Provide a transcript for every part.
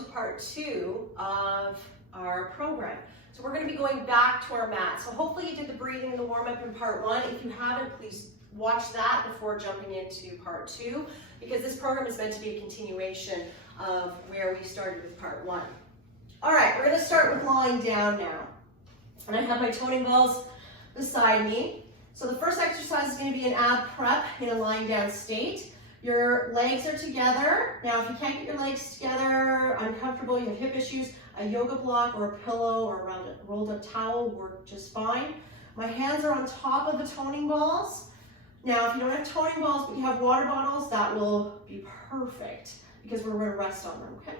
welcome to part 2 of our program. So we're going to be going back to our mat. So hopefully you did the breathing and the warm-up in part 1. If you haven't, please watch that before jumping into part 2, because this program is meant to be a continuation of where we started with part 1. All right, we're going to start with lying down now. And I have my toning balls beside me. So the first exercise is going to be an ab prep in a lying down state. Your legs are together. Now, if you can't get your legs together, uncomfortable, you have hip issues, a yoga block or a pillow or around a rolled up towel work just fine. My hands are on top of the toning balls. Now, if you don't have toning balls, but you have water bottles, that will be perfect because we're going to rest on them, okay?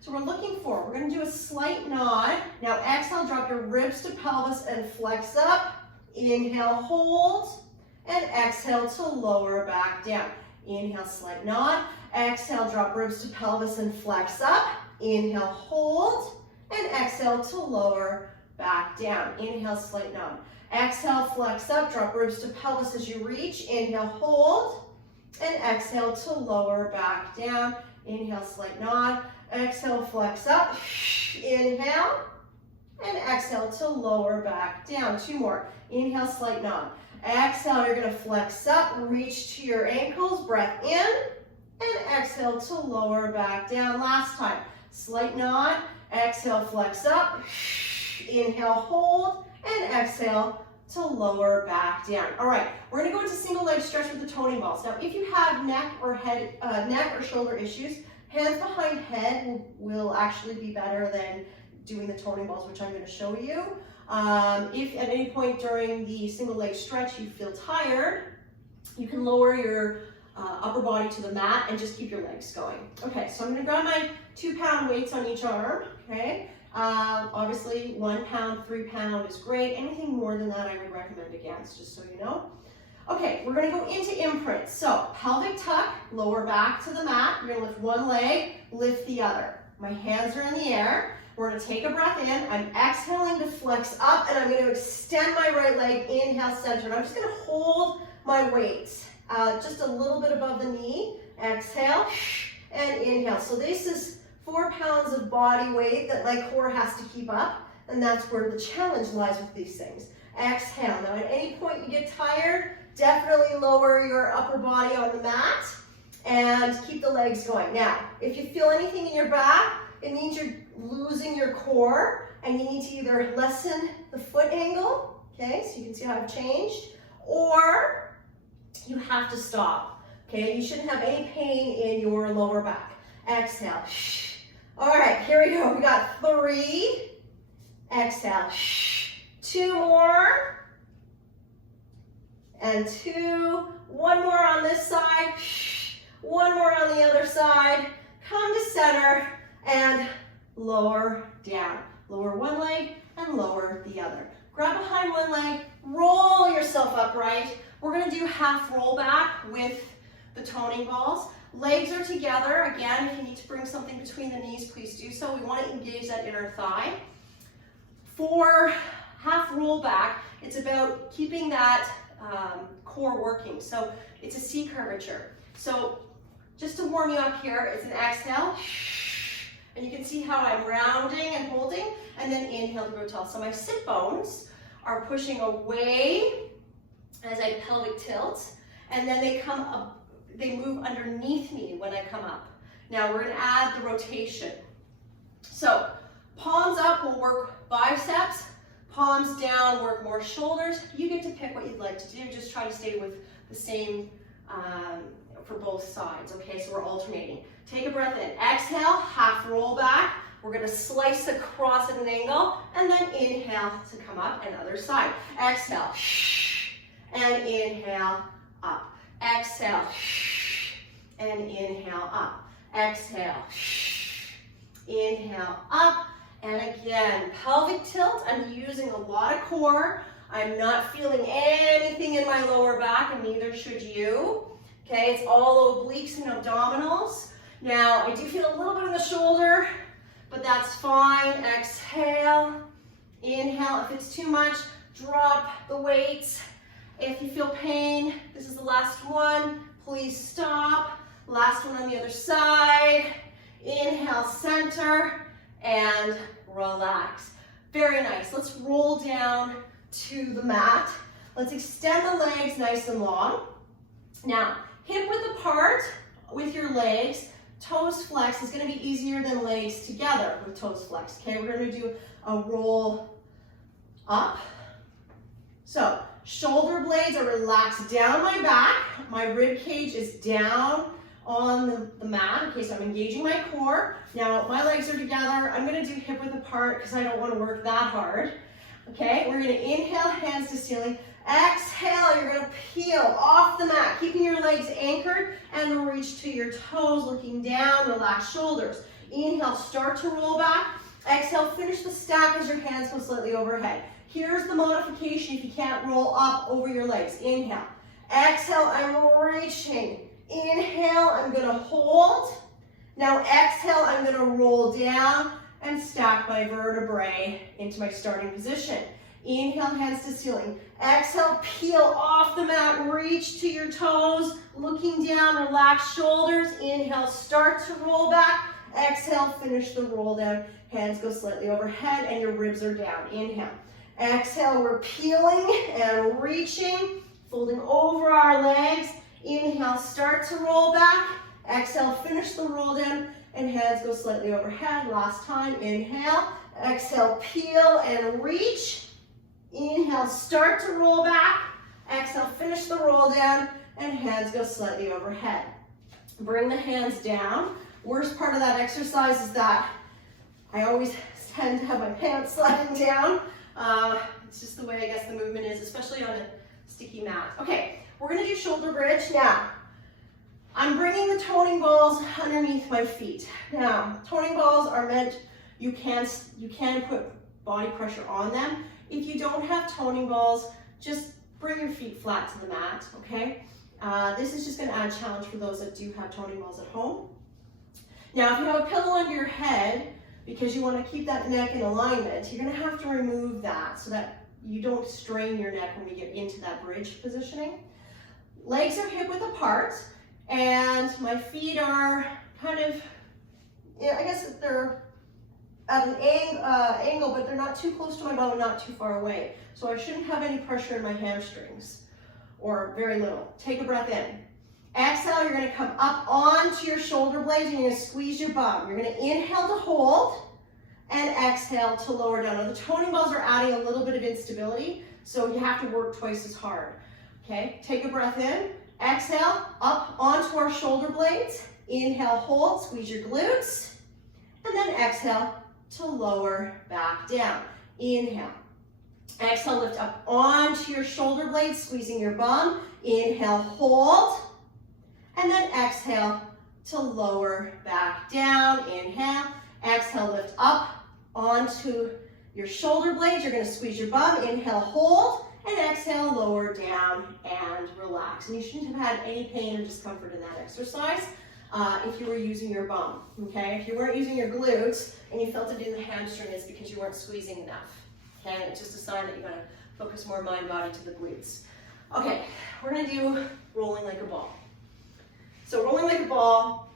So we're looking for, we're going to do a slight nod. Now, exhale, drop your ribs to pelvis and flex up. Inhale, hold, and exhale to lower back down. Inhale, slight nod. Exhale, drop ribs to pelvis and flex up. Inhale, hold, and exhale to lower back down. Inhale, slight nod. Exhale, flex up, drop ribs to pelvis as you reach. Inhale, hold, and exhale to lower back down. Inhale, slight nod. Exhale, flex up. Inhale, and exhale to lower back down. 2 more. Inhale, slight nod. Exhale, you're going to flex up, reach to your ankles, breath in, and exhale to lower back down. Last time, slight nod, exhale, flex up, inhale, hold, and exhale to lower back down. All right, we're going to go into single leg stretch with the toning balls. Now, if you have neck or shoulder issues, hands behind head will actually be better than doing the toning balls, which I'm going to show you. If at any point during the single leg stretch you feel tired, you can lower your upper body to the mat and just keep your legs going. Okay, so I'm going to grab my 2-pound weights on each arm, okay? Obviously 1 pound, 3 pound is great. Anything more than that I would recommend against, just so you know. Okay, we're going to go into imprint. So pelvic tuck, lower back to the mat. You're going to lift one leg, lift the other. My hands are in the air. We're going to take a breath in. I'm exhaling to flex up, and I'm going to extend my right leg. Inhale, center. And I'm just going to hold my weight just a little bit above the knee. Exhale and inhale. So this is 4 pounds of body weight that my core has to keep up, and that's where the challenge lies with these things. Exhale. Now, at any point you get tired, definitely lower your upper body on the mat and keep the legs going. Now, if you feel anything in your back, it means you're losing your core and you need to either lessen the foot angle, okay, so you can see how I've changed, or you have to stop, okay? You shouldn't have any pain in your lower back. Exhale. All right, here we go. We got 3. Exhale. 2 more. And 2. 1 more on this side. 1 more on the other side. Come to center and lower down. Lower one leg and lower the other. Grab behind one leg, roll yourself upright. We're going to do half roll back with the toning balls. Legs are together. Again, if you need to bring something between the knees, please do so. We want to engage that inner thigh. For half roll back, it's about keeping that core working. So it's a C curvature. So just to warm you up here, it's an exhale. And you can see how I'm rounding and holding, and then inhale to go tall. So my sit bones are pushing away as I pelvic tilt, and then they come up, they move underneath me when I come up. Now we're gonna add the rotation. So palms up will work biceps, palms down work more shoulders. You get to pick what you'd like to do. Just try to stay with the same for both sides, okay? So we're alternating. Take a breath in. Exhale, half roll back. We're going to slice across at an angle, and then inhale to come up, and other side. Exhale, and inhale, up. Exhale, and inhale, up. Exhale, inhale, up. And again, pelvic tilt. I'm using a lot of core. I'm not feeling anything in my lower back, and neither should you. Okay, it's all obliques and abdominals. Now, I do feel a little bit in the shoulder, but that's fine. Exhale, inhale. If it's too much, drop the weights. If you feel pain, this is the last one. Please stop. Last one on the other side. Inhale. Inhale, center, and relax. Very nice. Let's roll down to the mat. Let's extend the legs nice and long. Now, hip width apart with your legs. Toes flex is going to be easier than legs together with toes flexed. Okay, we're going to do a roll up. So, shoulder blades are relaxed down my back. My rib cage is down on the mat. Okay, so I'm engaging my core. Now, my legs are together. I'm going to do hip width apart because I don't want to work that hard. Okay, we're going to inhale, hands to ceiling. Exhale, you're going to peel off the mat, keeping your legs anchored, and reach to your toes, looking down, relax shoulders. Inhale, start to roll back. Exhale, finish the stack as your hands go slightly overhead. Here's the modification if you can't roll up over your legs. Inhale. Exhale, I'm reaching. Inhale, I'm going to hold. Now exhale, I'm going to roll down and stack my vertebrae into my starting position. Inhale, hands to ceiling. Exhale, peel off the mat, reach to your toes, looking down, relax shoulders. Inhale, start to roll back. Exhale, finish the roll down. Hands go slightly overhead and your ribs are down. Inhale. Exhale, we're peeling and reaching, folding over our legs. Inhale, start to roll back. Exhale, finish the roll down and hands go slightly overhead. Last time, inhale. Exhale, peel and reach. Inhale, start to roll back. Exhale, finish the roll down and hands go slightly overhead. Bring the hands down. Worst part of that exercise is that I always tend to have my pants sliding down. It's just the way I guess the movement is, especially on a sticky mat. Okay, we're gonna do shoulder bridge. Now, I'm bringing the toning balls underneath my feet. Now, toning balls are meant, you can put body pressure on them. If you don't have toning balls, just bring your feet flat to the mat, okay? This is just gonna add challenge for those that do have toning balls at home. Now, if you have a pillow under your head, because you wanna keep that neck in alignment, you're gonna have to remove that so that you don't strain your neck when we get into that bridge positioning. Legs are hip width apart, and my feet are kind of, I guess they're at an angle, but they're not too close to my bottom, not too far away. So I shouldn't have any pressure in my hamstrings, or very little. Take a breath in. Exhale, you're gonna come up onto your shoulder blades, and you're gonna squeeze your bum. You're gonna inhale to hold, and exhale to lower down. Now the toning balls are adding a little bit of instability, so you have to work twice as hard. Okay, take a breath in. Exhale, up onto our shoulder blades. Inhale, hold, squeeze your glutes, and then exhale to lower back down. Inhale. Exhale, lift up onto your shoulder blades, squeezing your bum. Inhale, hold. And then exhale to lower back down. Inhale. Exhale, lift up onto your shoulder blades. You're going to squeeze your bum. Inhale, hold. And exhale, lower down and relax. And you shouldn't have had any pain or discomfort in that exercise. If you were using your bum, okay? If you weren't using your glutes and you felt it in the hamstring, it's because you weren't squeezing enough, okay? It's just a sign that you're gonna focus more mind, body to the glutes. Okay, we're gonna do rolling like a ball. So rolling like a ball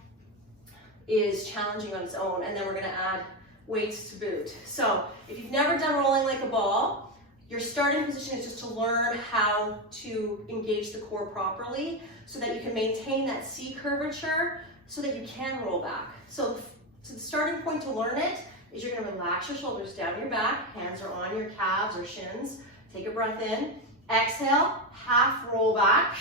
is challenging on its own, and then we're gonna add weights to boot. So if you've never done rolling like a ball, your starting position is just to learn how to engage the core properly so that you can maintain that C curvature so that you can roll back. So the starting point to learn it is you're gonna relax your shoulders down your back, hands are on your calves or shins. Take a breath in, exhale, half roll back.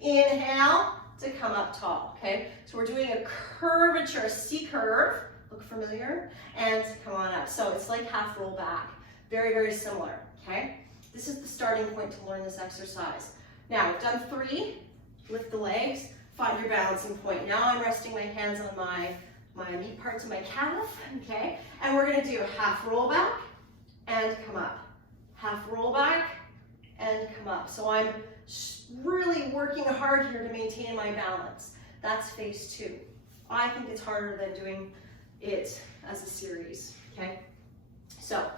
Inhale to come up tall, okay? So we're doing a curvature, a C curve, look familiar, and come on up. So it's like half roll back. Very, very similar, okay? This is the starting point to learn this exercise. Now, we've done 3, lift the legs, find your balancing point. Now I'm resting my hands on my meat parts of my calf, okay? And we're gonna do a half roll back and come up. Half roll back and come up. So I'm really working hard here to maintain my balance. That's phase 2. I think it's harder than doing it as a series, okay? So,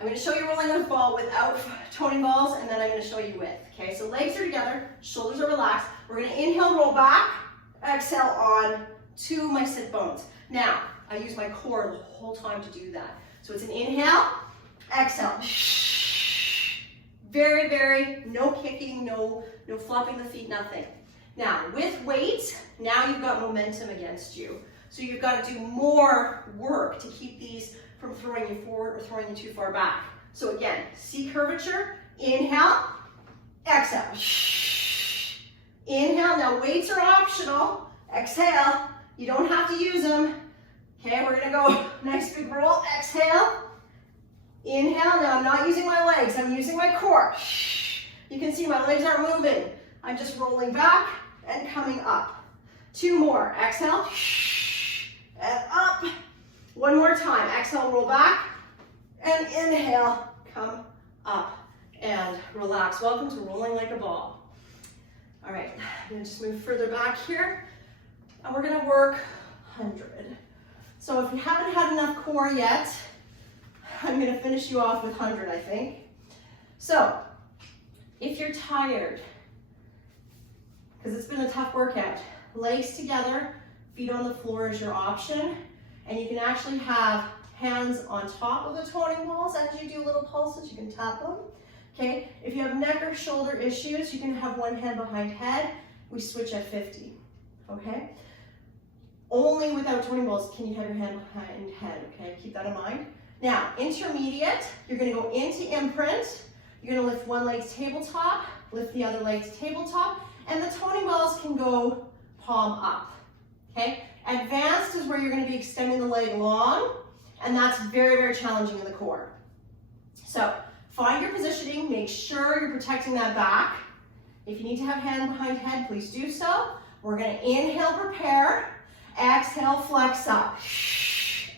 I'm going to show you rolling on a ball without toning balls, and then I'm going to show you with. Okay, so legs are together, shoulders are relaxed. We're going to inhale, roll back, exhale on to my sit bones. Now, I use my core the whole time to do that. So it's an inhale, exhale. Very, very, no kicking, no flopping the feet, nothing. Now, with weight, now you've got momentum against you. So you've got to do more work to keep these from throwing you forward or throwing you too far back. So again, C curvature, inhale, exhale. Inhale, now weights are optional. Exhale, you don't have to use them. Okay, we're gonna go nice big roll, exhale. Inhale, now I'm not using my legs, I'm using my core. You can see my legs aren't moving. I'm just rolling back and coming up. 2 more, exhale, and up. 1 more time, exhale, roll back, and inhale, come up, and relax. Welcome to rolling like a ball. All right, I'm gonna just move further back here, and we're gonna work 100. So if you haven't had enough core yet, I'm gonna finish you off with 100, I think. So, if you're tired, because it's been a tough workout, legs together, feet on the floor is your option, and you can actually have hands on top of the toning balls as you do little pulses, you can tap them. Okay, if you have neck or shoulder issues, you can have one hand behind head. We switch at 50, okay? Only without toning balls can you have your hand behind head, okay? Keep that in mind. Now, intermediate, you're gonna go into imprint. You're gonna lift one leg to tabletop, lift the other leg to tabletop, and the toning balls can go palm up, okay? Advanced is where you're gonna be extending the leg long, and that's very, very challenging in the core. So, find your positioning, make sure you're protecting that back. If you need to have hand behind head, please do so. We're gonna inhale, prepare, exhale, flex up.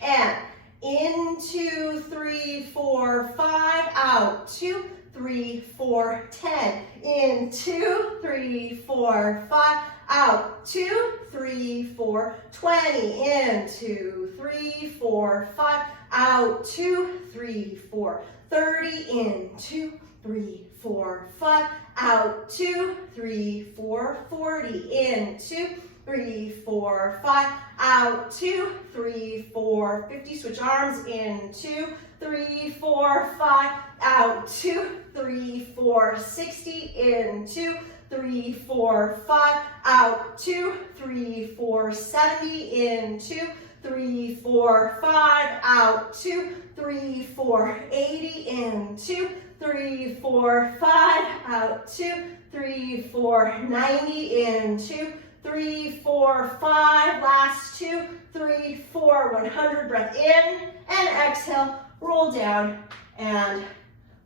And in 2, 3, 4, 5, out, 2, 3, 4, 10. In 2, 3, 4, 5, out, 2, 3, 4, 20. In 2, 3, 4, 5, out, 2, 3, 4, 30. In 2, 3, 4, 5, out, 2, 3, 4, 40. In 2, 3, 4, 5, out, 2, 3, 4, 50. Switch arms. In 2, 3, 4, 5, out, 2, 3, 4, 60. In 2, 3, 4, 5, out, 2, 3, 4, 70. In 2, 3, 4, 5, out, 2, 3, 4, 80. In 2, 3, 4, 5, out, 2, 3, 4, 90. In 2, 3, 4, 5, last 2, 3, 4, 100, breath in, and exhale, roll down, and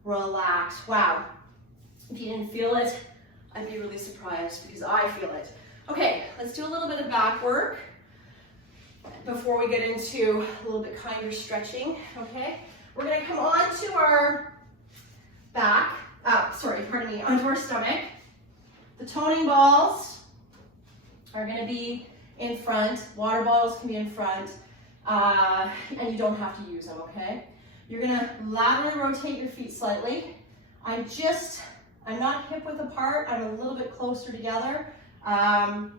relax. Wow, if you didn't feel it, I'd be really surprised because I feel it. Okay, let's do a little bit of back work before we get into a little bit kinder stretching, okay? We're gonna come on to our back, onto our stomach. The toning balls are gonna be in front, water bottles can be in front, and you don't have to use them, okay? You're gonna laterally rotate your feet slightly. I'm not hip width apart, I'm a little bit closer together, and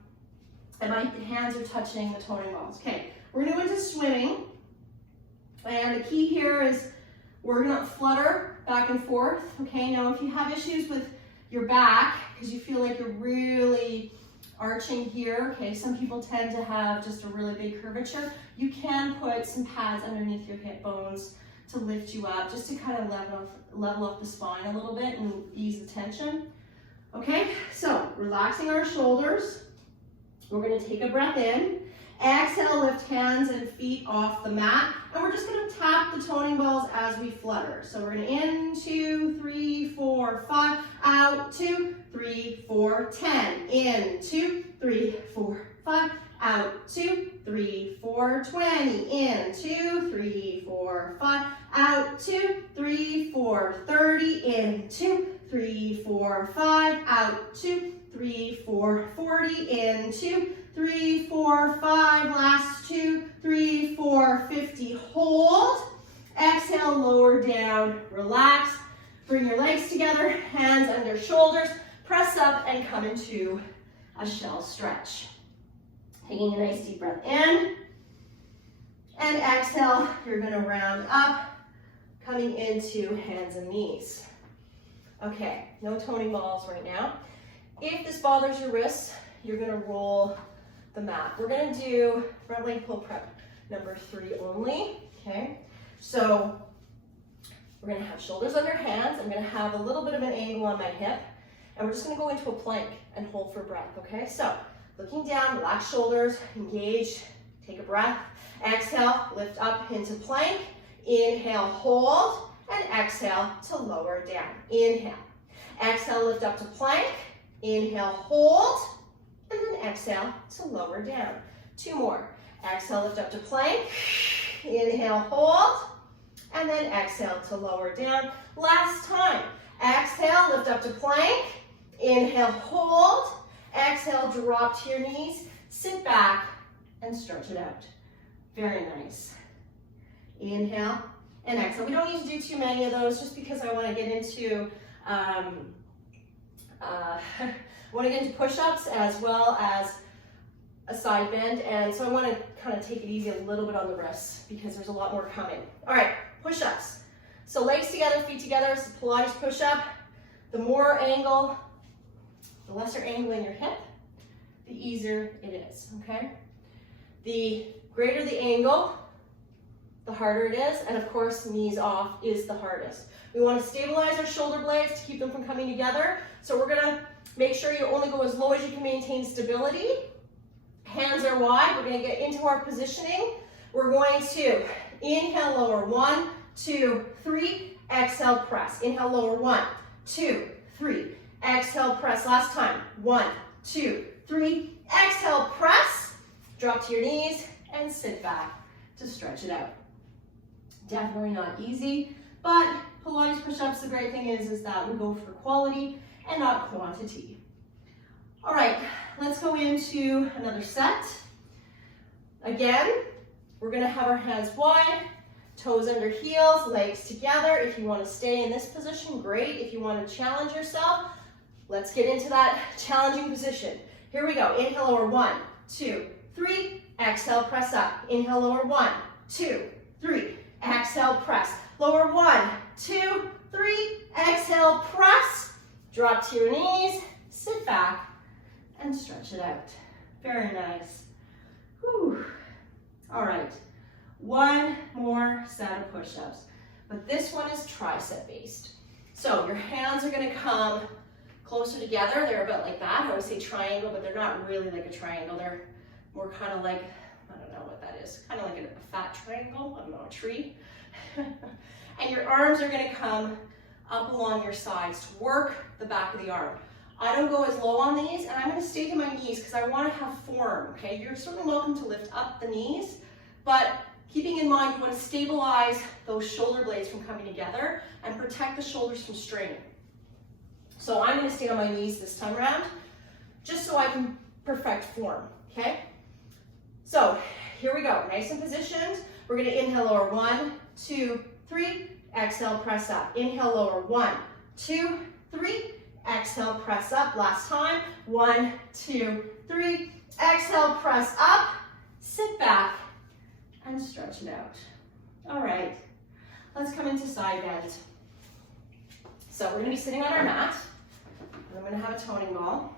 my hands are touching the toning balls. Okay, we're gonna go into swimming, and the key here is we're gonna flutter back and forth, okay? Now, if you have issues with your back, because you feel like you're really arching here, okay, some people tend to have just a really big curvature, you can put some pads underneath your hip bones to lift you up, just to kind of level off the spine a little bit and ease the tension. Okay, so relaxing our shoulders, we're gonna take a breath in, exhale, lift hands and feet off the mat, and we're just gonna tap the toning balls as we flutter. So we're gonna in, 2, 3, 4, 5, out, 2, 3, 4, 10. In, 2, 3, 4, 5, out, 2, 3, 4, 20. In, 2, 3, 4, 5, out, 2, 3, 4, 30. In, 2, 3, 4, 5, out, 2, 3, 4, 40. In, 2, 3, 4, 5, last 2, 3, 4, 50. Hold, exhale, lower down, relax. Bring your legs together, hands under shoulders, press up and come into a shell stretch. Taking a nice deep breath in. And exhale, you're gonna round up, coming into hands and knees. Okay, no toning balls right now. If this bothers your wrists, you're gonna roll the mat. We're gonna do front leg pull prep number 3 only, okay? So we're gonna have shoulders under hands. I'm gonna have a little bit of an angle on my hip, and we're just gonna go into a plank and hold for breath, okay? So looking down, relax shoulders, engage, take a breath. Exhale, lift up into plank. Inhale, hold, and exhale to lower down. Inhale. Exhale, lift up to plank. Inhale, hold, and then exhale to lower down. 2 more. Exhale, lift up to plank. Inhale, hold, and then exhale to lower down. Last time. Exhale, lift up to plank. Inhale, hold. Exhale, drop to your knees. Sit back and stretch it out. Very nice. Inhale and exhale. We don't need to do too many of those just because I want to get into push-ups as well as a side bend, and so I want to kind of take it easy a little bit on the wrists because there's a lot more coming. All right, push-ups. So legs together, feet together. It's a Pilates push-up. The more angle, the lesser angle in your hip, the easier it is, okay? The greater the angle, the harder it is, and of course, knees off is the hardest. We want to stabilize our shoulder blades to keep them from coming together. So we're gonna make sure you only go as low as you can maintain stability. Hands are wide. We're gonna get into our positioning. We're going to inhale, lower, 1, 2, 3, exhale, press. Inhale, lower, 1, 2, 3, exhale, press. Last time, 1, 2, 3, exhale, press. Drop to your knees and sit back to stretch it out. Definitely not easy, but Pilates push-ups, the great thing is that we go for quality and not quantity. All right, let's go into another set. Again, we're gonna have our hands wide, toes under heels, legs together. If you wanna stay in this position, great. If you wanna challenge yourself, let's get into that challenging position. Here we go, inhale, lower, 1, 2, 3, exhale, press up. Inhale, lower, 1, 2, 3, exhale, press. Lower, 1, 2, 3, exhale, press. Drop to your knees, sit back, and stretch it out. Very nice. Whew. All right, 1 more set of push-ups, but this one is tricep based. So your hands are gonna come closer together. They're about like that. I always say triangle, but they're not really like a triangle. They're more kind of like, I don't know what that is, kind of like a fat triangle, I don't know, a tree. And your arms are gonna come up along your sides to work the back of the arm. I don't go as low on these, and I'm gonna stay to my knees because I wanna have form, okay? You're certainly welcome to lift up the knees, but keeping in mind you wanna stabilize those shoulder blades from coming together and protect the shoulders from straining. So I'm gonna stay on my knees this time around, just so I can perfect form, okay? So here we go, nice and positioned. We're gonna inhale, lower, 1, 2, 3, exhale, press up. Inhale, lower, 1, 2, 3, exhale, press up. Last time, 1, 2, 3, exhale, press up. Sit back and stretch it out. All right, let's come into side bend. So we're gonna be sitting on our mat, and I'm gonna have a toning ball.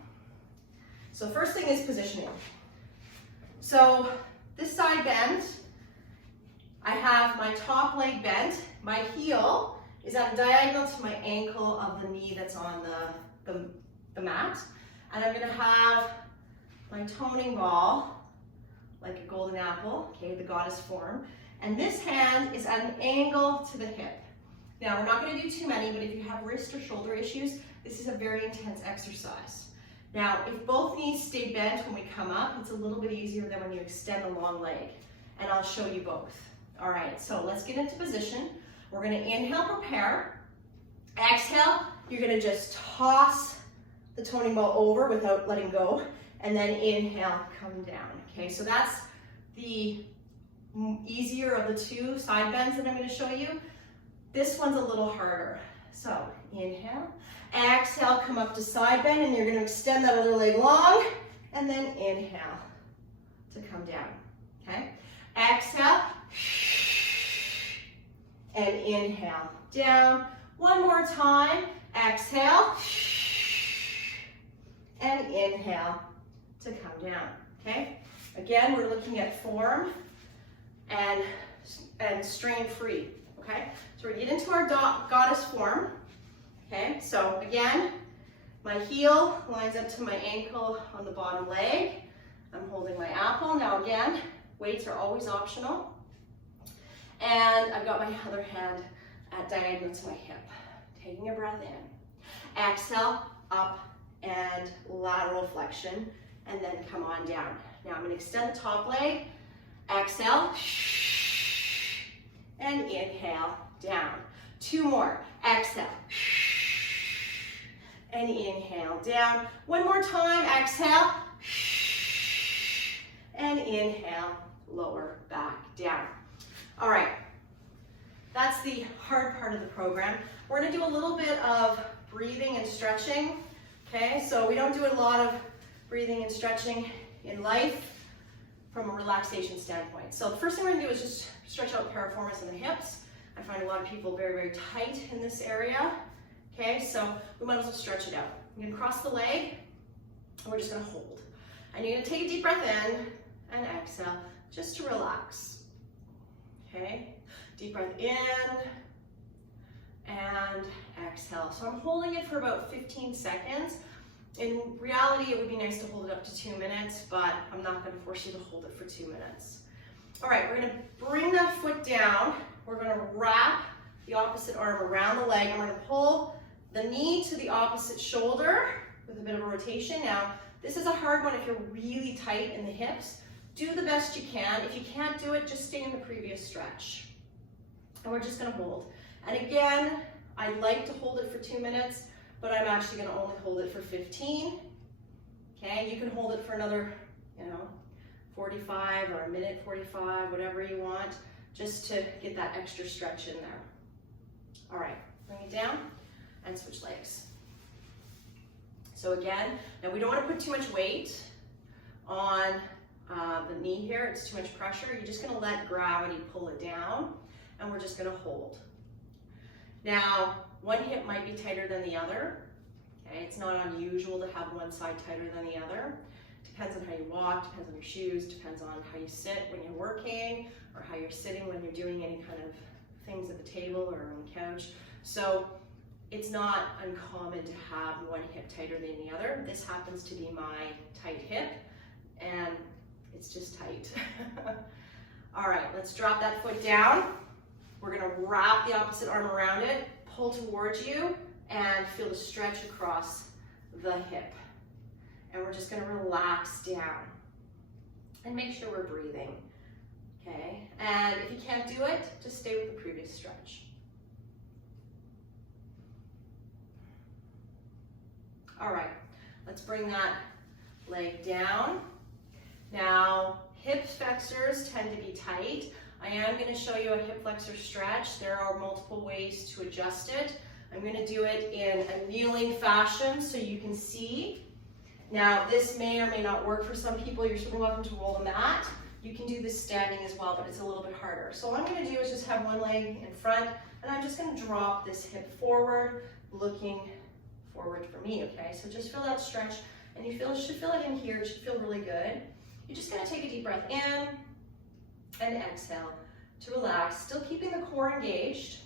So first thing is positioning. So this side bend, I have my top leg bent. My heel is at the diagonal to my ankle of the knee that's on the mat. And I'm gonna have my toning ball, like a golden apple, okay, the goddess form. And this hand is at an angle to the hip. Now, we're not gonna do too many, but if you have wrist or shoulder issues, this is a very intense exercise. Now, if both knees stay bent when we come up, it's a little bit easier than when you extend the long leg. And I'll show you both. All right, so let's get into position. We're gonna inhale, prepare. Exhale, you're gonna just toss the toning ball over without letting go. And then inhale, come down. Okay, so that's the easier of the two side bends that I'm gonna show you. This one's a little harder. So inhale, exhale, come up to side bend, and you're gonna extend that other leg long, and then inhale to come down, okay? Exhale, and inhale, down. One more time, exhale, and inhale to come down, okay? Again, we're looking at form and strain free, okay? So we're gonna get into our goddess form, okay? So again, my heel lines up to my ankle on the bottom leg. I'm holding my apple. Now again, weights are always optional. And I've got my other hand at diagonal to my hip. Taking a breath in. Exhale, up and lateral flexion, and then come on down. Now I'm gonna extend the top leg. Exhale, and inhale, down. Two more. Exhale, and inhale, down. One more time. Exhale, and inhale, lower back down. All right, that's the hard part of the program. We're gonna do a little bit of breathing and stretching, okay? So we don't do a lot of breathing and stretching in life from a relaxation standpoint. So the first thing we're gonna do is just stretch out piriformis in the hips. I find a lot of people very, very tight in this area, okay? So we might as well stretch it out. You're gonna cross the leg, and we're just gonna hold. And you're gonna take a deep breath in and exhale, just to relax, okay? Deep breath in and exhale. So I'm holding it for about 15 seconds. In reality, it would be nice to hold it up to 2 minutes, but I'm not gonna force you to hold it for 2 minutes. All right, we're gonna bring that foot down. We're gonna wrap the opposite arm around the leg, and we're gonna pull the knee to the opposite shoulder with a bit of a rotation. Now, this is a hard one if you're really tight in the hips. Do the best you can. If you can't do it, just stay in the previous stretch. And we're just gonna hold. And again, I like to hold it for 2 minutes, but I'm actually gonna only hold it for 15. Okay, you can hold it for another, 45 or a minute 45, whatever you want, just to get that extra stretch in there. All right, bring it down and switch legs. So again, now we don't want to put too much weight on the knee here. It's too much pressure. You're just going to let gravity pull it down, and we're just going to hold. Now, one hip might be tighter than the other. Okay, it's not unusual to have one side tighter than the other. Depends on how you walk, depends on your shoes, depends on how you sit when you're working, or how you're sitting when you're doing any kind of things at the table or on the couch. So it's not uncommon to have one hip tighter than the other. This happens to be my tight hip, and it's just tight. All right, let's drop that foot down. We're gonna wrap the opposite arm around it, pull towards you, and feel the stretch across the hip. And we're just gonna relax down and make sure we're breathing, okay? And if you can't do it, just stay with the previous stretch. All right, let's bring that leg down. Now, hip flexors tend to be tight. I am gonna show you a hip flexor stretch. There are multiple ways to adjust it. I'm gonna do it in a kneeling fashion so you can see. Now, this may or may not work for some people. You're certainly welcome to roll the mat. You can do this standing as well, but it's a little bit harder. So all I'm gonna do is just have one leg in front, and I'm just gonna drop this hip forward, looking forward for me, okay? So just feel that stretch, and you should feel it in here. It should feel really good. You're just gonna take a deep breath in and exhale to relax, still keeping the core engaged.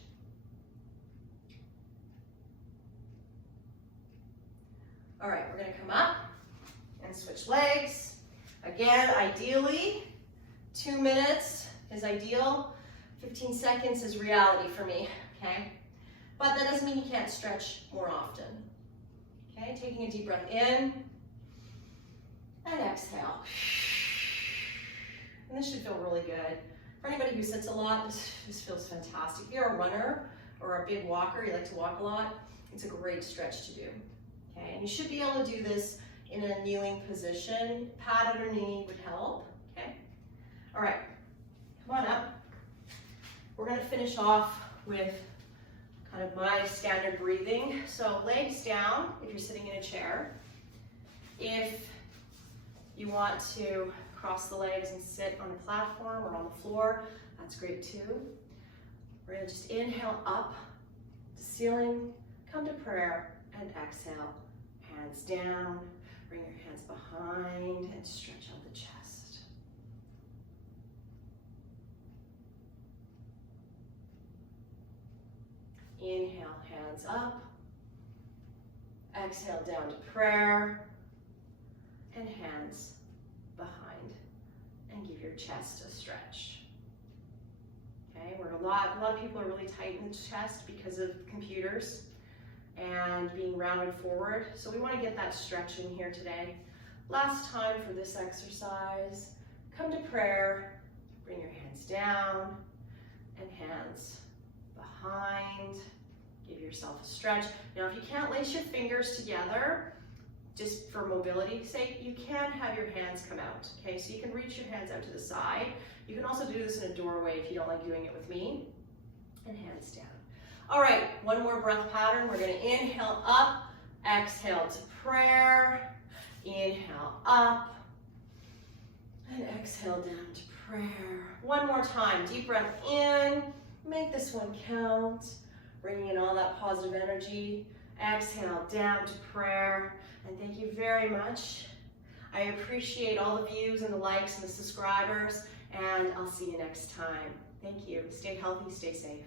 All right, we're gonna come up and switch legs. Again, ideally, 2 minutes is ideal. 15 seconds is reality for me, okay? But that doesn't mean you can't stretch more often. Okay, taking a deep breath in and exhale. And this should feel really good. For anybody who sits a lot, this feels fantastic. If you're a runner or a big walker, you like to walk a lot, it's a great stretch to do. Okay, and you should be able to do this in a kneeling position. Pad under knee would help, okay? All right, come on up. We're gonna finish off with kind of my standard breathing. So legs down if you're sitting in a chair. If you want to cross the legs and sit on a platform or on the floor. That's great too. We're gonna just inhale up to ceiling, come to prayer, and exhale. Hands down, bring your hands behind and stretch out the chest. Inhale, hands up. Exhale down to prayer. And hands behind. And give your chest a stretch. Okay, a lot of people are really tight in the chest because of computers and being rounded forward. So we want to get that stretch in here today. Last time for this exercise. Come to prayer. Bring your hands down and hands behind. Give yourself a stretch. Now, if you can't lace your fingers together, just for mobility's sake, you can have your hands come out. Okay, so you can reach your hands out to the side. You can also do this in a doorway if you don't like doing it with me. And hands down. All right, one more breath pattern. We're gonna inhale up, exhale to prayer. Inhale up, and exhale down to prayer. One more time, deep breath in. Make this one count. Bringing in all that positive energy. Exhale down to prayer. And thank you very much. I appreciate all the views and the likes and the subscribers. And I'll see you next time. Thank you. Stay healthy, stay safe.